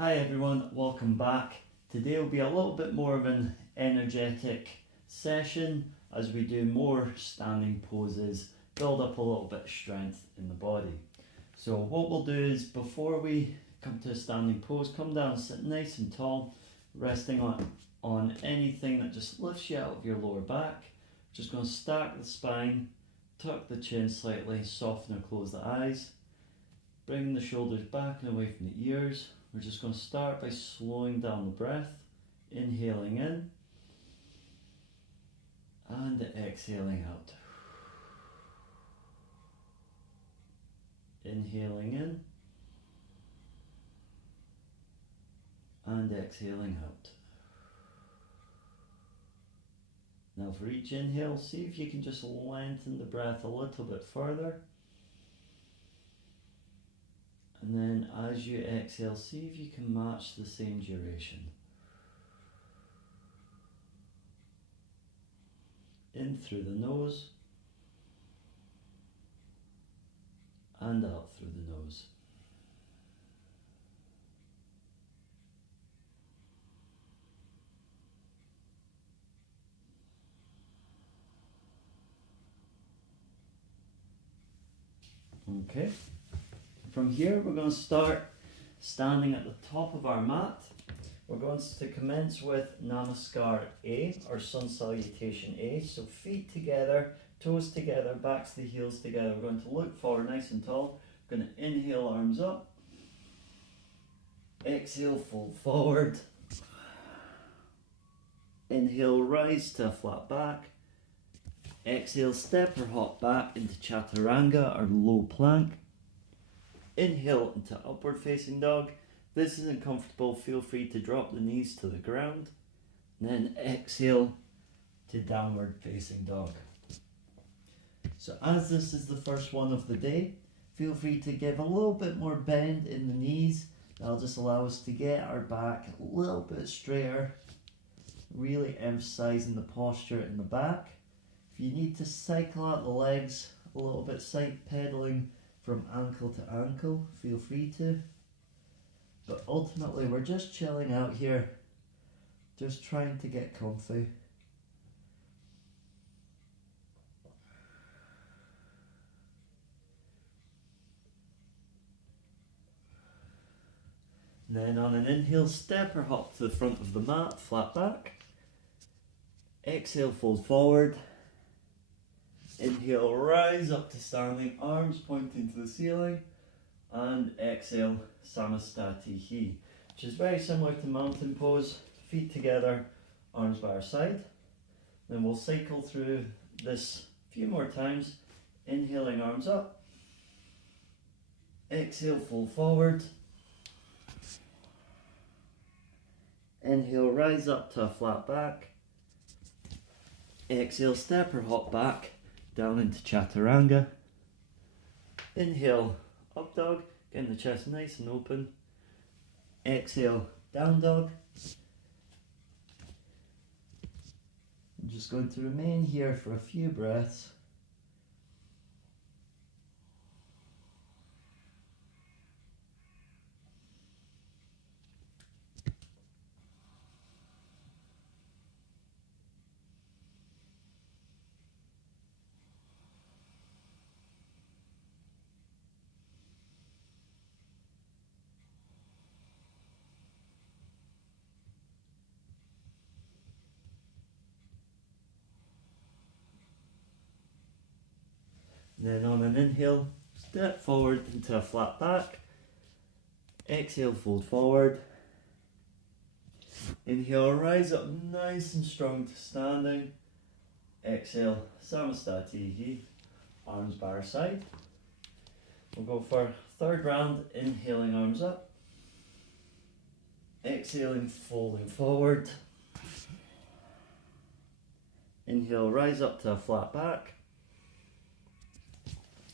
Hi everyone, welcome back. Today will be a little bit more of an energetic session as we do more standing poses, build up a little bit of strength in the body. So what we'll do is, before we come to a standing pose, come down, sit nice and tall, resting on anything that just lifts you out of your lower back. Just going to stack the spine, tuck the chin slightly, soften or close the eyes, bring the shoulders back and away from the ears. We're just going to start by slowing down the breath, inhaling in and exhaling out. Inhaling in and exhaling out. Now for each inhale, see if you can just lengthen the breath a little bit further. And then as you exhale, see if you can match the same duration. In through the nose and out through the nose. Okay. From here, we're going to start standing at the top of our mat. We're going to commence with Namaskar A, or Sun Salutation A. So feet together, toes together, backs to the heels together. We're going to look forward nice and tall. We're going to inhale, arms up. Exhale, fold forward. Inhale, rise to a flat back. Exhale, step or hop back into Chaturanga, or low plank. Inhale into upward facing dog. If this isn't comfortable, feel free to drop the knees to the ground. And then exhale to downward facing dog. So as this is the first one of the day, feel free to give a little bit more bend in the knees. That'll just allow us to get our back a little bit straighter, really emphasizing the posture in the back. If you need to cycle out the legs a little bit, side pedaling from ankle to ankle, feel free to. But ultimately we're just chilling out here, just trying to get comfy. And then on an inhale, step or hop to the front of the mat, flat back. Exhale, fold forward. Inhale, rise up to standing, arms pointing to the ceiling. And exhale, Samastatihi, which is very similar to mountain pose. Feet together, arms by our side. Then we'll cycle through this a few more times. Inhaling, arms up. Exhale, fold forward. Inhale, rise up to a flat back. Exhale, step or hop back down into Chaturanga. Inhale, up dog, getting the chest nice and open. Exhale, down dog. I'm just going to remain here for a few breaths. Then on an inhale, step forward into a flat back. Exhale, fold forward. Inhale, rise up nice and strong to standing. Exhale, Samastatihi, arms by our side. We'll go for third round, inhaling, arms up. Exhaling, folding forward. Inhale, rise up to a flat back.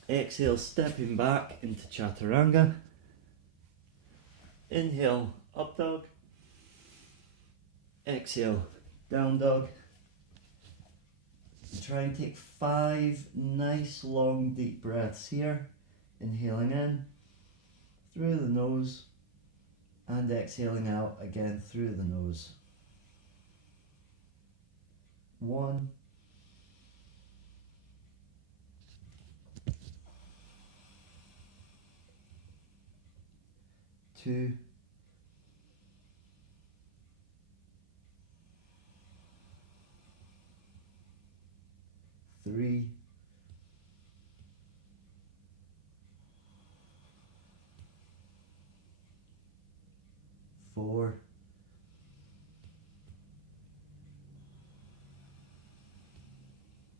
Exhale, stepping back into Chaturanga. Inhale, up dog. Exhale, down dog. Try and take 5 nice long deep breaths here. Inhaling in through the nose and exhaling out again through the nose. 1, 2, 3, 4,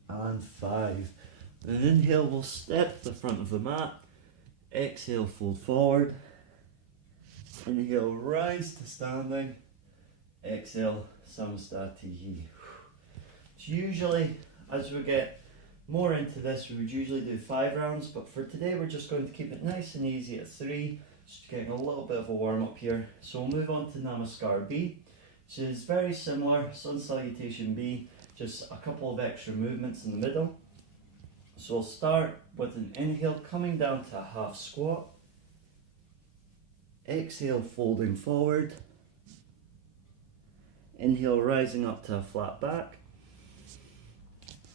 and 5. And inhale, we'll step to the front of the mat. Exhale, fold forward. Inhale, rise to standing. Exhale, Samastatihi. It's usually, as we get more into this, we would usually do 5 rounds, but for today we're just going to keep it nice and easy at 3, just getting a little bit of a warm up here. So we'll move on to Namaskar B, which is very similar, Sun Salutation B, just a couple of extra movements in the middle. So we'll start with an inhale, coming down to a half squat. Exhale, folding forward. Inhale, rising up to a flat back.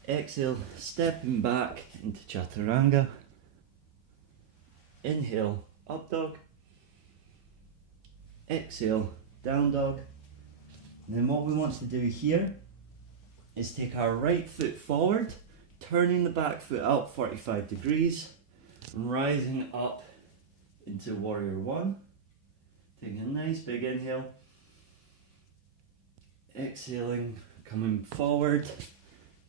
Exhale, stepping back into Chaturanga. Inhale, up dog. Exhale, down dog. And then what we want to do here is take our right foot forward, turning the back foot out 45 degrees, and rising up into Warrior One. Taking a nice big inhale. Exhaling, coming forward,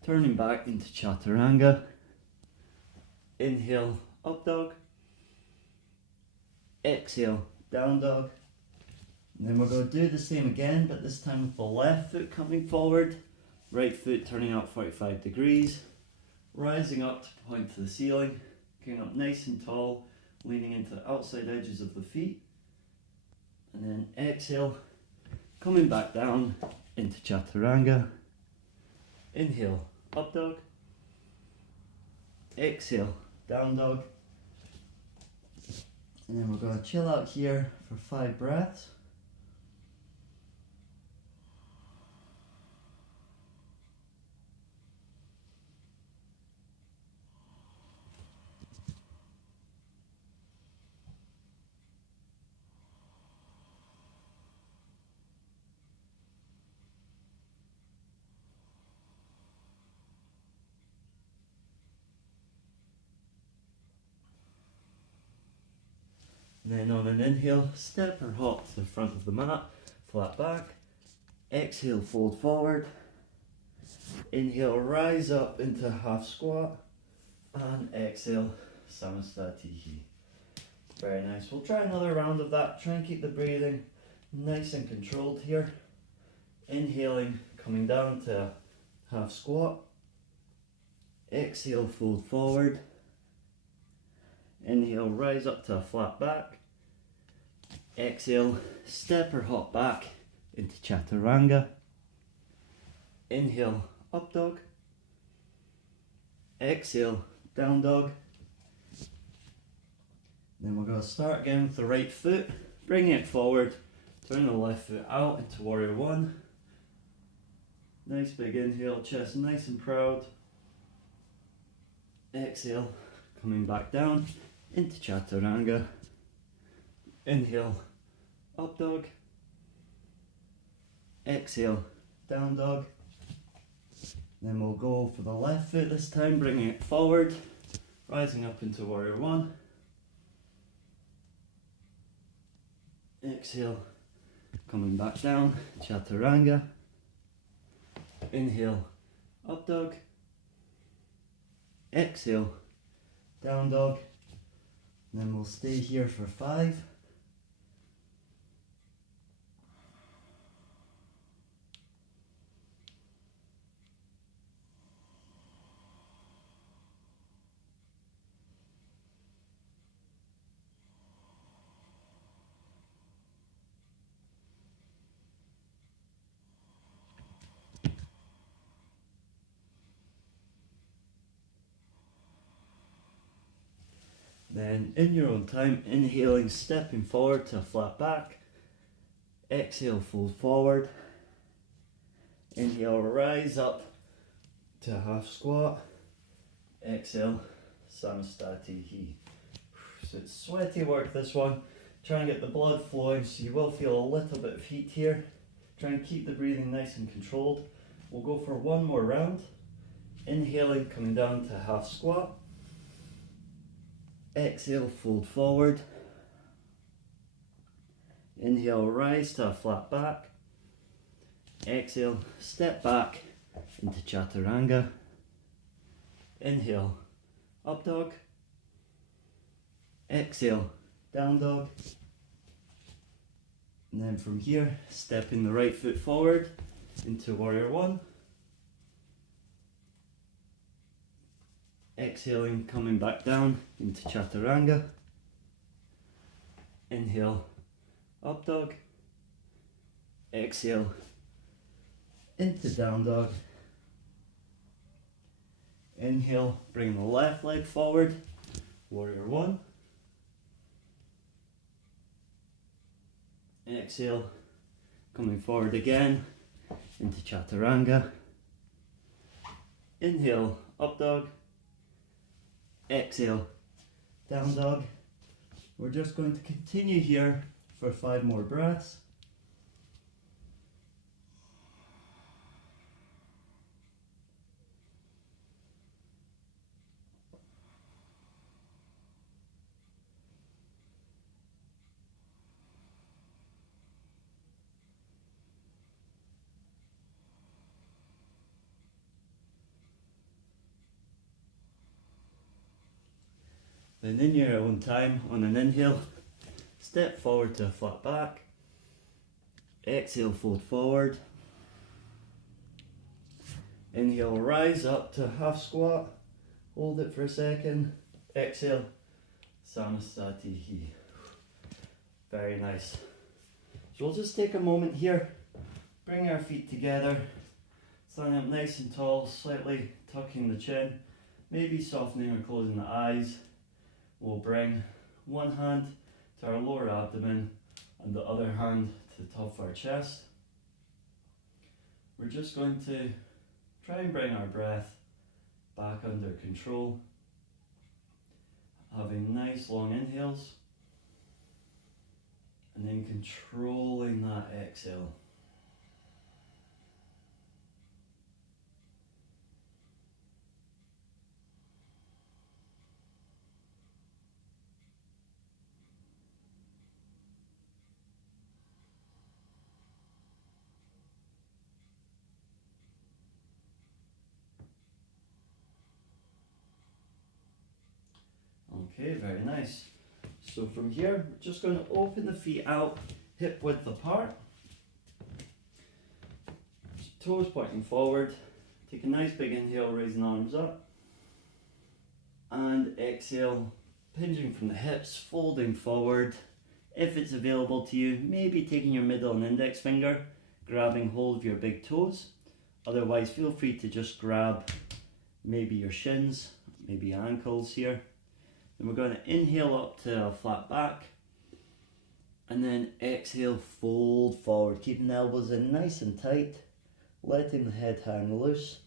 turning back into Chaturanga. Inhale, up dog. Exhale, down dog. And then we're going to do the same again, but this time with the left foot coming forward, right foot turning out 45 degrees, rising up to point to the ceiling, getting up nice and tall, leaning into the outside edges of the feet. And then exhale, coming back down into Chaturanga. Inhale, up dog. Exhale, down dog. And then we're going to chill out here for 5 breaths. And then on an inhale, step or hop to the front of the mat, flat back. Exhale, fold forward. Inhale, rise up into half squat. And exhale, Samastatihi. Very nice. We'll try another round of that. Try and keep the breathing nice and controlled here. Inhaling, coming down to half squat. Exhale, fold forward. Inhale, rise up to a flat back. Exhale, step or hop back into Chaturanga. Inhale, up dog. Exhale, down dog. Then we're going to start again with the right foot, bringing it forward, turn the left foot out into Warrior One. Nice big inhale, chest nice and proud. Exhale, coming back down into Chaturanga. Inhale, up dog. Exhale, down dog. Then we'll go for the left foot this time, bringing it forward, rising up into Warrior One. Exhale, coming back down, Chaturanga. Inhale, up dog. Exhale, down dog. And then we'll stay here for 5. Then in your own time, inhaling, stepping forward to a flat back. Exhale, fold forward. Inhale, rise up to half squat. Exhale, Samastatihi. So it's sweaty work, this one. Try and get the blood flowing, so you will feel a little bit of heat here. Try and keep the breathing nice and controlled. We'll go for one more round. Inhaling, coming down to half squat. Exhale, fold forward. Inhale, rise to a flat back. Exhale, step back into Chaturanga. Inhale, up dog. Exhale, down dog. And then from here, stepping the right foot forward into warrior one. Exhaling, coming back down into Chaturanga. Inhale, up dog. Exhale, into down dog. Inhale, bring the left leg forward, warrior one. Exhale, coming forward again into Chaturanga. Inhale, up dog. Exhale, down dog. We're just going to continue here for 5 more breaths. Then in your own time, on an inhale, step forward to a flat back. Exhale, fold forward. Inhale, rise up to half squat. Hold it for a second. Exhale, Samastatihi. Very nice. So we'll just take a moment here. Bring our feet together. Stand up nice and tall, slightly tucking the chin. Maybe softening or closing the eyes. We'll bring one hand to our lower abdomen and the other hand to the top of our chest. We're just going to try and bring our breath back under control. Having nice long inhales and then controlling that exhale. Okay, very nice. So from here, we're just going to open the feet out, hip width apart. Toes pointing forward. Take a nice big inhale, raising arms up. And exhale, pinging from the hips, folding forward. If it's available to you, maybe taking your middle and index finger, grabbing hold of your big toes. Otherwise, feel free to just grab maybe your shins, maybe your ankles here. Then we're going to inhale up to a flat back. And then exhale, fold forward, keeping the elbows in nice and tight, letting the head hang loose.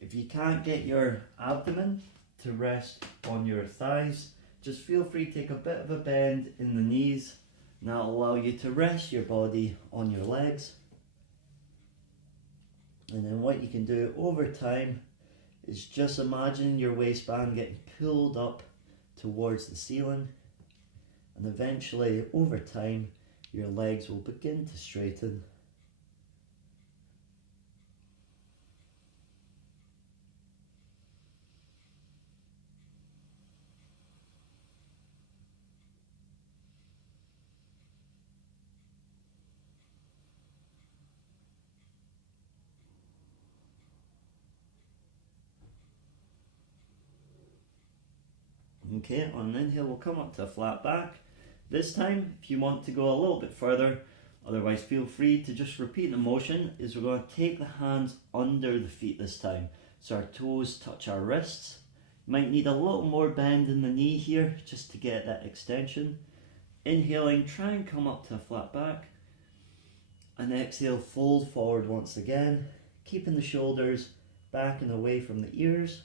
If you can't get your abdomen to rest on your thighs, just feel free to take a bit of a bend in the knees, and that'll allow you to rest your body on your legs. And then what you can do over time is just imagine your waistband getting pulled up towards the ceiling, and eventually over time your legs will begin to straighten. Okay, on an inhale we'll come up to a flat back. This time, if you want to go a little bit further, otherwise feel free to just repeat the motion, is we're going to take the hands under the feet this time. So our toes touch our wrists. Might need a little more bend in the knee here just to get that extension. Inhaling, try and come up to a flat back. And exhale, fold forward once again, keeping the shoulders back and away from the ears.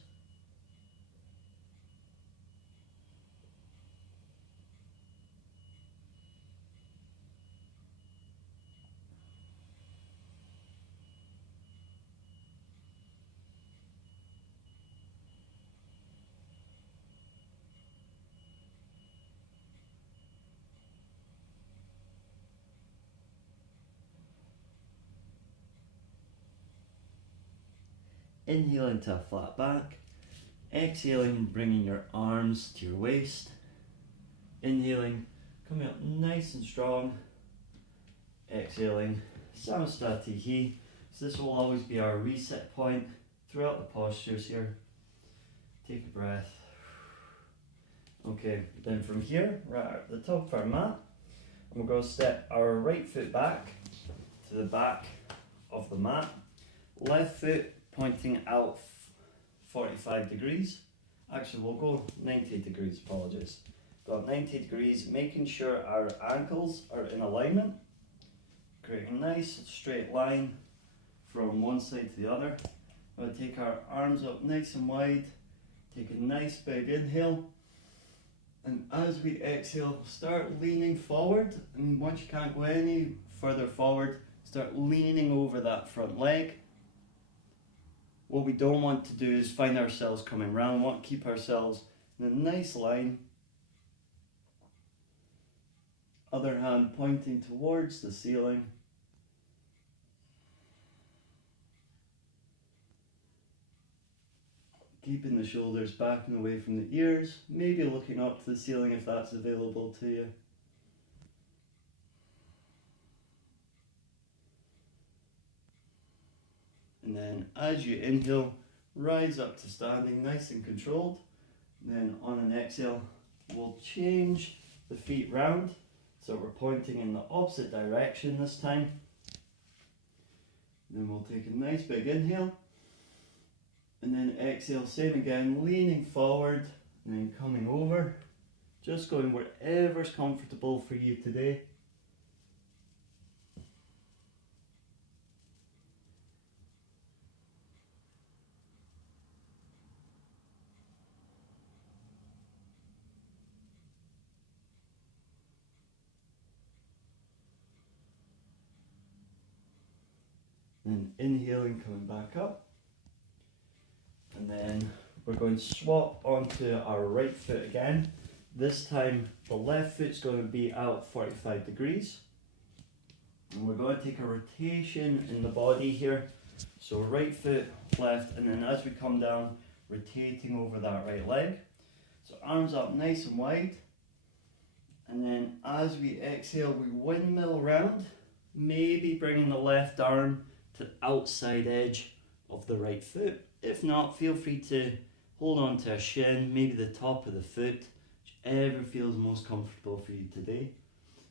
Inhaling to a flat back. Exhaling, bringing your arms to your waist. Inhaling, coming up nice and strong. Exhaling, Samastatihi. So this will always be our reset point throughout the postures here. Take a breath. Okay, then from here, right at the top of our mat, we're going to step our right foot back to the back of the mat. Left foot pointing out 45 degrees. Actually, we'll go 90 degrees, apologies. Got 90 degrees, making sure our ankles are in alignment. Creating a nice straight line from one side to the other. We'll take our arms up nice and wide. Take a nice big inhale. And as we exhale, start leaning forward. And once you can't go any further forward, start leaning over that front leg. What we don't want to do is find ourselves coming round. We want to keep ourselves in a nice line. Other hand pointing towards the ceiling. Keeping the shoulders back and away from the ears. Maybe looking up to the ceiling if that's available to you. And then as you inhale, rise up to standing nice and controlled. And then on an exhale, we'll change the feet round. So we're pointing in the opposite direction this time. Then we'll take a nice big inhale. And then exhale, same again, leaning forward and then coming over. Just going wherever's comfortable for you today. And inhaling, coming back up. And then we're going to swap onto our right foot again. This time the left foot's going to be out 45 degrees. And we're going to take a rotation in the body here. So right foot, left, and then as we come down, rotating over that right leg. So arms up nice and wide. And then as we exhale, we windmill round. Maybe bringing the left arm to the outside edge of the right foot. If not, feel free to hold on to a shin, maybe the top of the foot, whichever feels most comfortable for you today.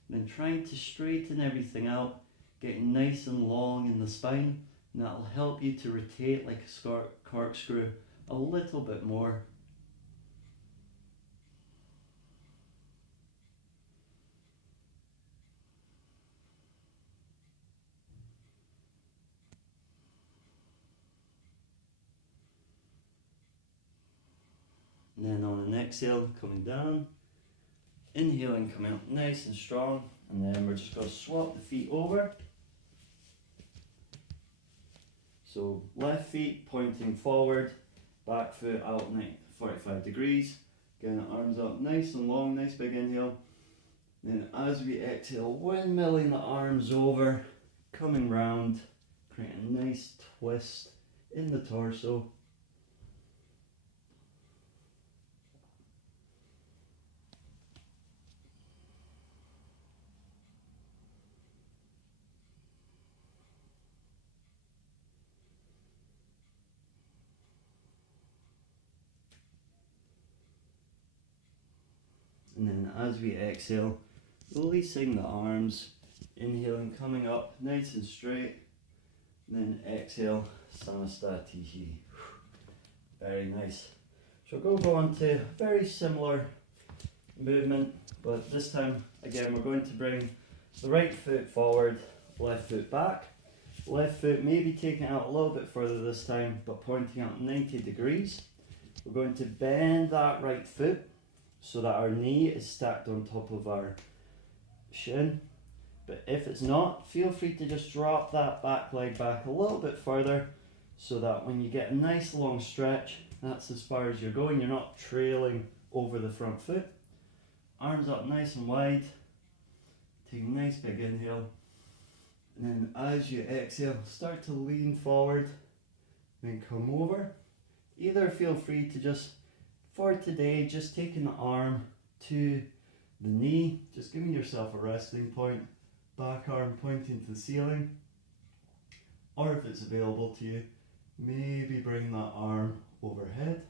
Then trying to straighten everything out, getting nice and long in the spine, and that'll help you to rotate like a corkscrew a little bit more. And then on an exhale, coming down, inhaling, coming up nice and strong, and then we're just going to swap the feet over. So left feet pointing forward, back foot out 45 degrees. Again, arms up nice and long, nice big inhale. Then as we exhale, windmilling the arms over, coming round, creating a nice twist in the torso. And then as we exhale, releasing the arms, inhaling, coming up nice and straight, and then exhale, Samastatihi. Very nice. So we'll go on to a very similar movement, but this time, again, we're going to bring the right foot forward, left foot back. Left foot maybe taking it out a little bit further this time, but pointing out 90 degrees. We're going to bend that right foot so that our knee is stacked on top of our shin. But if it's not, feel free to just drop that back leg back a little bit further so that when you get a nice long stretch, that's as far as you're going. You're not trailing over the front foot. Arms up nice and wide. Take a nice big inhale. And then as you exhale, start to lean forward. Then come over. Either feel free to just, for today, just taking the arm to the knee. Just giving yourself a resting point. Back arm pointing to the ceiling. Or if it's available to you, maybe bring that arm overhead.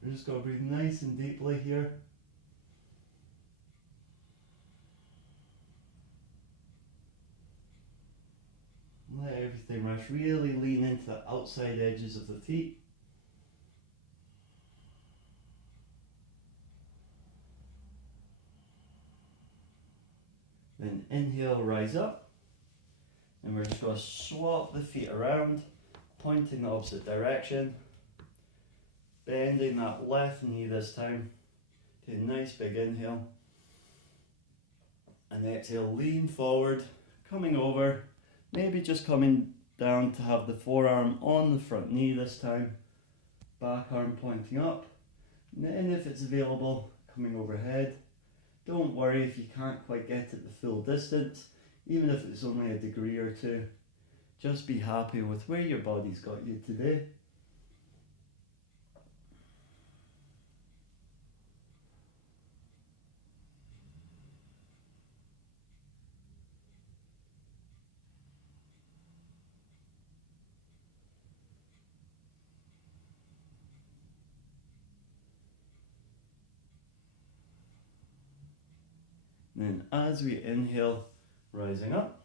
You're just going to breathe nice and deeply here. Let everything rest. Really lean into the outside edges of the feet. Then inhale, rise up. And we're just going to swap the feet around, pointing the opposite direction. Bending that left knee this time. Take a nice big inhale. And exhale, lean forward, coming over. Maybe just coming down to have the forearm on the front knee this time. Back arm pointing up. And then if it's available, coming overhead. Don't worry if you can't quite get it the full distance, even if it's only a degree or two. Just be happy with where your body's got you today. And then as we inhale, rising up.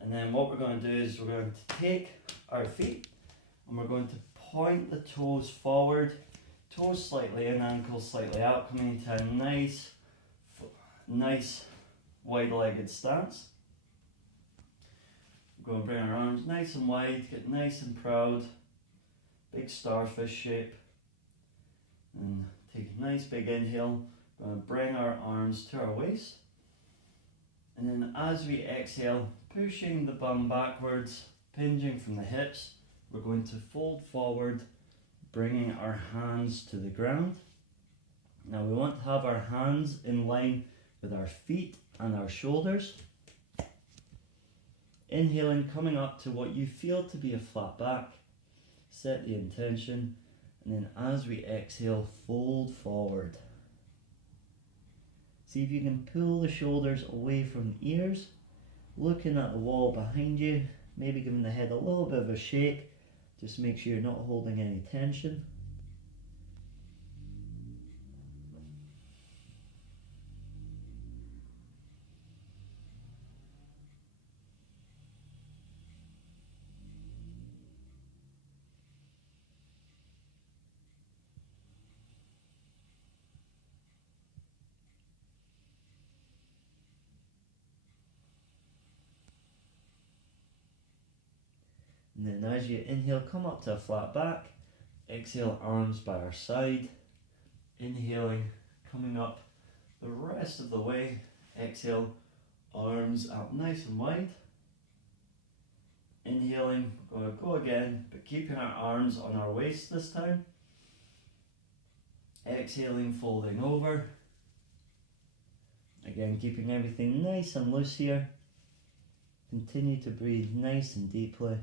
And then what we're going to do is we're going to take our feet and we're going to point the toes forward, toes slightly in, ankles slightly out, coming into a nice wide-legged stance. We're going to bring our arms nice and wide, get nice and proud, big starfish shape. And take a nice big inhale. We're going to bring our arms to our waist. And then as we exhale, pushing the bum backwards, pinging from the hips, we're going to fold forward, bringing our hands to the ground. Now we want to have our hands in line with our feet and our shoulders. Inhaling, coming up to what you feel to be a flat back. Set the intention. And then as we exhale, fold forward. See if you can pull the shoulders away from the ears, looking at the wall behind you, maybe giving the head a little bit of a shake, just make sure you're not holding any tension. And then as you inhale, come up to a flat back. Exhale, arms by our side. Inhaling, coming up the rest of the way. Exhale, arms up nice and wide. Inhaling, we're going to go again, but keeping our arms on our waist this time. Exhaling, folding over. Again, keeping everything nice and loose here. Continue to breathe nice and deeply.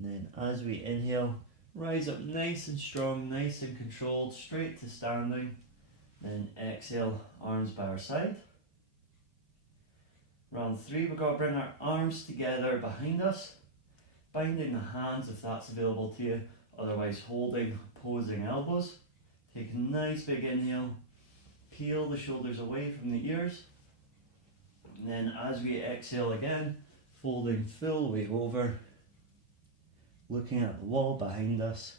And then as we inhale, rise up nice and strong, nice and controlled, straight to standing. Then exhale, arms by our side. Round 3, we're going to bring our arms together behind us, binding the hands if that's available to you, otherwise holding opposing elbows. Take a nice big inhale, peel the shoulders away from the ears, and then as we exhale again, folding full weight over, looking at the wall behind us.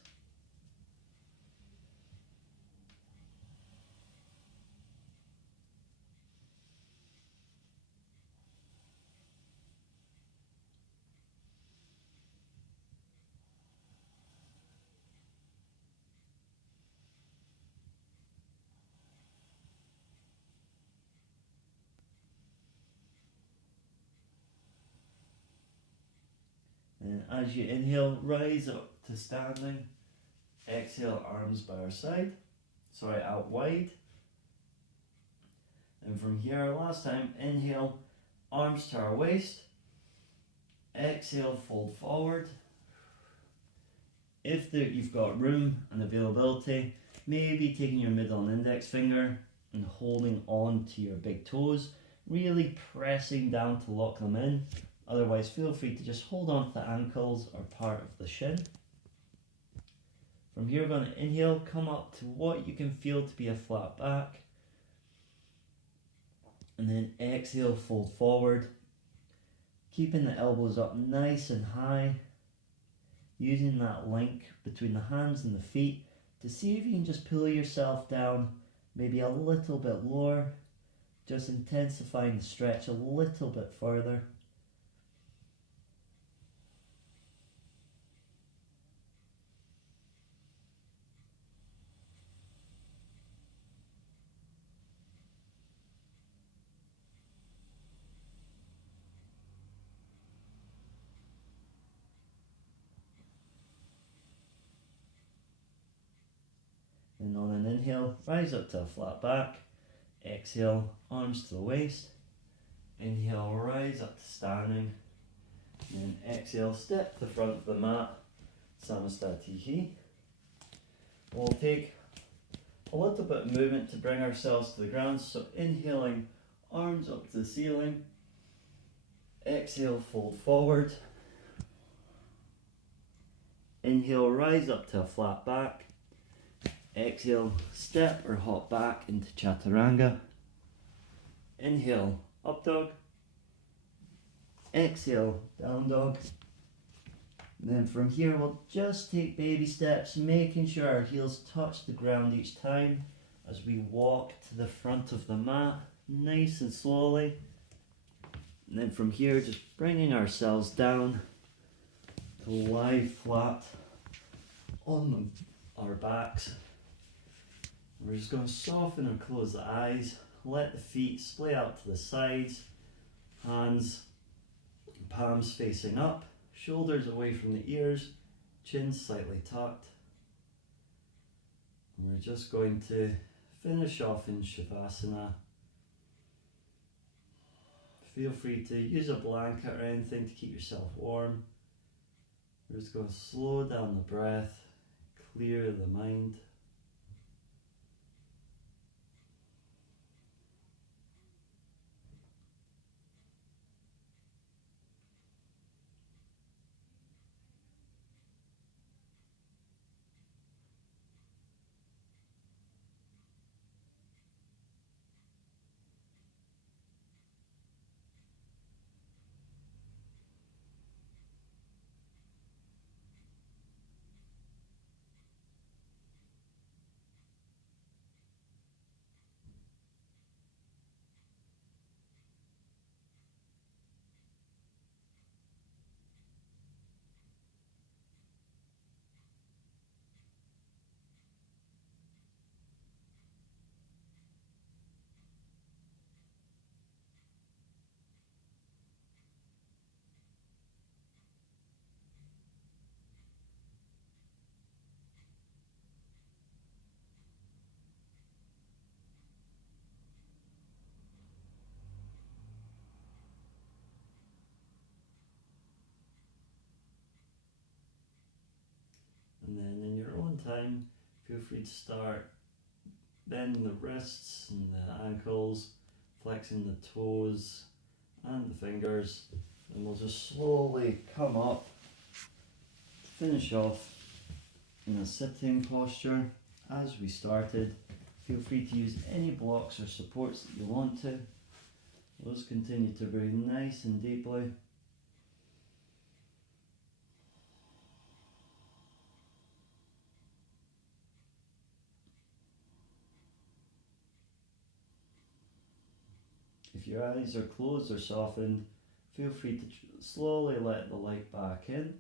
And as you inhale, rise up to standing. Exhale, arms by our side. Out wide. And from here, last time, inhale, arms to our waist. Exhale, fold forward. If you've got room and availability, maybe taking your middle and index finger and holding on to your big toes, really pressing down to lock them in. Otherwise, feel free to just hold on to the ankles or part of the shin. From here, we're going to inhale, come up to what you can feel to be a flat back. And then exhale, fold forward. Keeping the elbows up nice and high. Using that link between the hands and the feet to see if you can just pull yourself down maybe a little bit lower. Just intensifying the stretch a little bit further. And on an inhale, rise up to a flat back. Exhale, arms to the waist. Inhale, rise up to standing. And then exhale, step to the front of the mat, Samastatihi. We'll take a little bit of movement to bring ourselves to the ground. So inhaling, arms up to the ceiling. Exhale, fold forward. Inhale, rise up to a flat back. Exhale, step or hop back into Chaturanga. Inhale, up dog. Exhale, down dog. And then from here, we'll just take baby steps, making sure our heels touch the ground each time as we walk to the front of the mat, nice and slowly. And then from here, just bringing ourselves down to lie flat on our backs. We're just going to soften and close the eyes, let the feet splay out to the sides, hands, palms facing up, shoulders away from the ears, chin slightly tucked. And we're just going to finish off in Shavasana. Feel free to use a blanket or anything to keep yourself warm. We're just going to slow down the breath, clear the mind. And then in your own time, feel free to start bending the wrists and the ankles, flexing the toes and the fingers, and we'll just slowly come up, finish off in a sitting posture as we started. Feel free to use any blocks or supports that you want to. Let's continue to breathe nice and deeply. If your eyes are closed or softened, feel free to slowly let the light back in.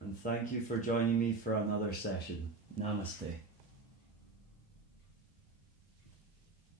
And thank you for joining me for another session. Namaste.